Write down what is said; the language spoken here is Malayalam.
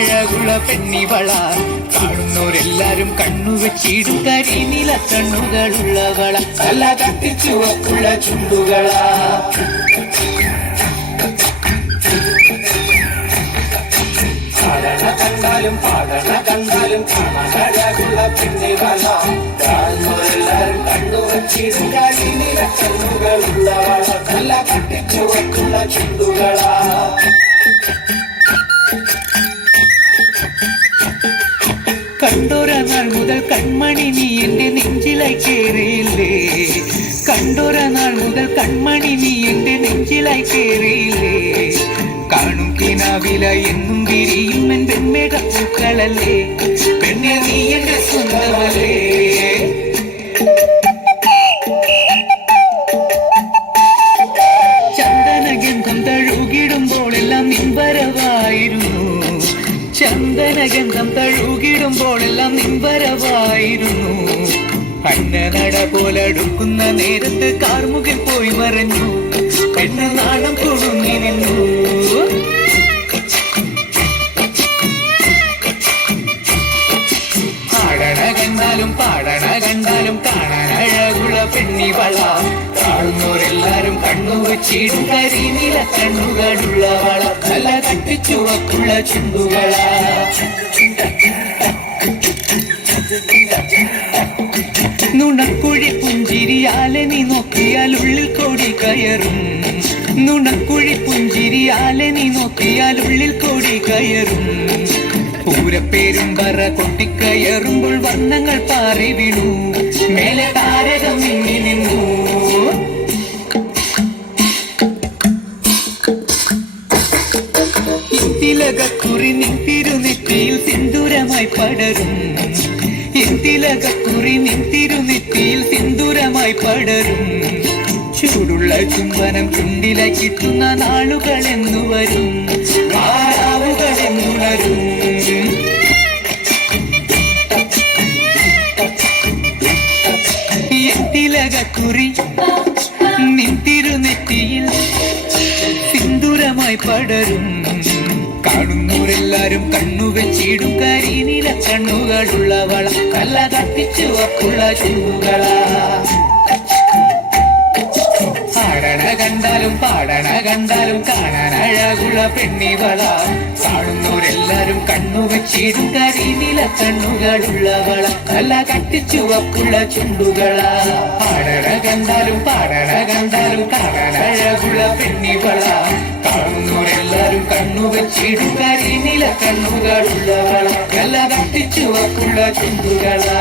കാണാനഴകുള്ള പെണ്ണിവള കാണുന്നവരെല്ലാരും കണ്ണു വെച്ചിടും കരിനീല കണ്ണുകളുള്ളവള നല്ല കത്തിച്ചുവപ്പുള്ള ചുണ്ടുകളാ കണ്ടാലും പാടണ കണ്ടാലും കാണാനഴകുള്ള പെണ്ണിവള കാണുന്നവരെല്ലാരും കണ്ണു വെച്ചിടും കരിനീല കണ്ണുകളുള്ളവള നല്ല കത്തിച്ചുവപ്പുള്ള ചുണ്ടുകളാ കണ്ടോര നാൾ മുതൽ കൺമണി നീ എന്റെ നെഞ്ചിലായി കേറിയില്ലേ കണ്ടോര നാൾ മുതൽ കൺമണി നീ എന്റെ നെഞ്ചിലായി കേറിയില്ലേ കാണും കിനാവില എന്നും വിരിയും എൻ പെൺമേഘ പൂക്കളല്ലേ പെണ്ണെ നീ എന്റെ സ്വന്തമല്ലേ ചന്ദനഗന്ധം തഴുകിടുമ്പോഴെല്ലാം നിൻവരവായിരുന്നു ചന്ദനഗന്ധം തഴുകിടുമ്പോഴെല്ലാം നിൻവരവായിരുന്നു അന്ന നട പോലടുക്കുന്ന നേരത്ത് കാർമുകിൽ പോയി മറഞ്ഞു പെണ്ണ് നാണം കുടുങ്ങി നിന്നു ആടണ കണ്ടാലും പാടണ കണ്ടാലും കാണാനഴകുള്ള പെണ്ണിവള കാണുന്നവരെല്ലാരും കണ്ണു വെച്ചിടും കരിനീല കണ്ണുകളുള്ളവള നല്ല കട്ടിച്ചുവപ്പുള്ള ചുണ്ടുകളാ നുണക്കുഴി പുഞ്ചിരിയാലെ നീ നോക്കിയാൽ ഉള്ളിൽ കോടി കയറും നുണക്കുഴി പുഞ്ചിരിയാലെ നീ നോക്കിയാൽ ഉള്ളിൽ കോടി കയറും പൂരപ്പേരും പറ കൊട്ടിക്കയറുമ്പോൾ വർണ്ണങ്ങൾ പാറി വീണു മേലെ താരകം മിന്നി നിന്നു തിലകക്കുറി നിൻ തിരുനെറ്റിയിൽ സിന്ദൂരമായി പടരും തിലകക്കുറി നിൻ തിരുനെറ്റിയിൽ സിന്ദൂരമായി പടരും ചൂടുള്ള ചുംബനം ചുണ്ടിലായി കിട്ടുന്ന നാളുകൾ എന്നു വരും വാരാവുകൾ എന്നുണരും തിലകക്കുറി നിൻ തിരുനെറ്റിയിൽ സിന്ദൂരമായി പടരും കാണുന്നവരെല്ലാരും കണ്ണു വെച്ചിടും കരിനീല കണ്ണുകളുള്ളവള നല്ല കത്തിച്ചുവപ്പുള്ള ചുണ്ടുകളാ ആടണ കണ്ടാലും പാടണ കണ്ടാലും കാണാനഴകുള്ള പെണ്ണിവള കാണുന്നവരെല്ലാരും കണ്ണു വെച്ചിടും കരിനീല കണ്ണുകളുള്ളവള നല്ല കത്തിച്ചുവപ്പുള്ള ചുണ്ടുകളാ ആടണ കണ്ടാലും പാടണ കണ്ടാലും കാണാനഴകുള്ള പെണ്ണിവള കാണുന്നവരെല്ലാരും കണ്ണു വെച്ചിടും കരിനീല കണ്ണുകളുള്ളവള നല്ല കത്തിച്ചുവപ്പുള്ള ചുണ്ടുകളാ